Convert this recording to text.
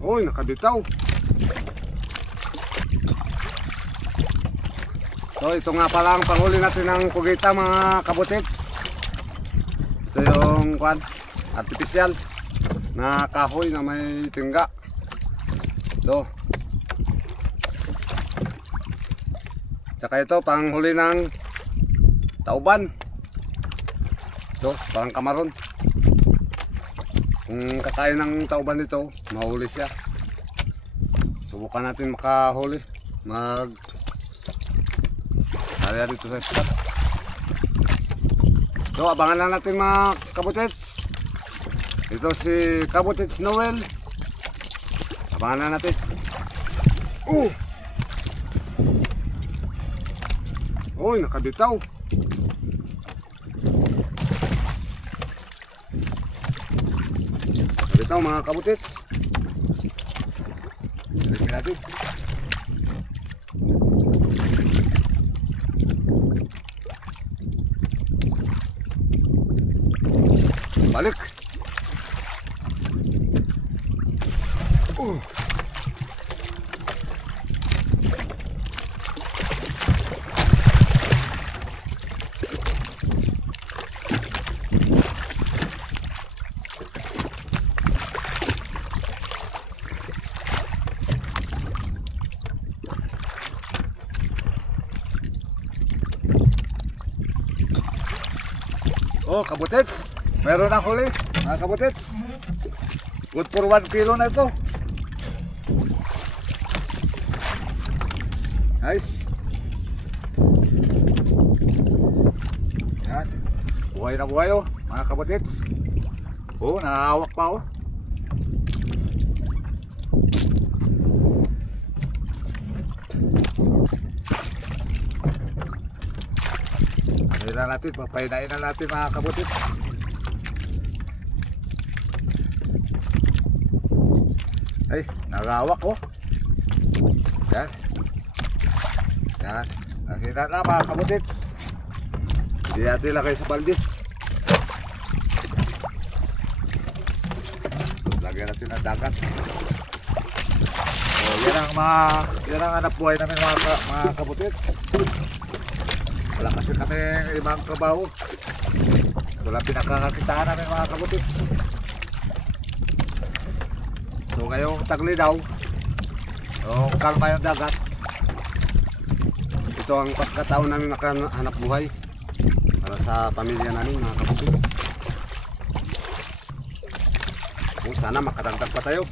Uy, nakabitaw. So ito nga pala ang panghuli natin ng kugita mga kabutits. Ito yung artificial na kahoy na may tingga. Ito. Tsaka ito panghuli ng tauban. Ito, parang kamaron. Kung kakain ng tauban nito, mahuli siya. Subukan natin makahuli. Kaya dito sa spot. So abangan lang natin mga kabutits. Ito si Kabutits Noel. Abangan lang natin. Uy, nakabitaw. Nakabitaw mga kabutits. Silipin natin. Balik. Oh, kabutits. Meron na huli, mga kabutits. Good for 1 kilo na ito. Nice. Yan. Buhay na buhay oh, mga kabutits. Oh, nakahawak pa oh. Papainain na natin, papainain na natin mga kabutits. Ay, nagawak oh. Yan. Yan. Nakita na mga kabutits. Hindi natin lagay sa balde. Lagyan natin ng dagat. So, yan ang hanap buhay namin mga kabutits. Wala kasi kami ibang trabaho. Ito lang pinakakakitaan namin mga kabutits. So ngayong tagli daw, yung kalma yung dagat, ito ang pagkataon namin makahanap buhay para sa pamilya namin mga kabutits. Sana makadagdag pa tayo.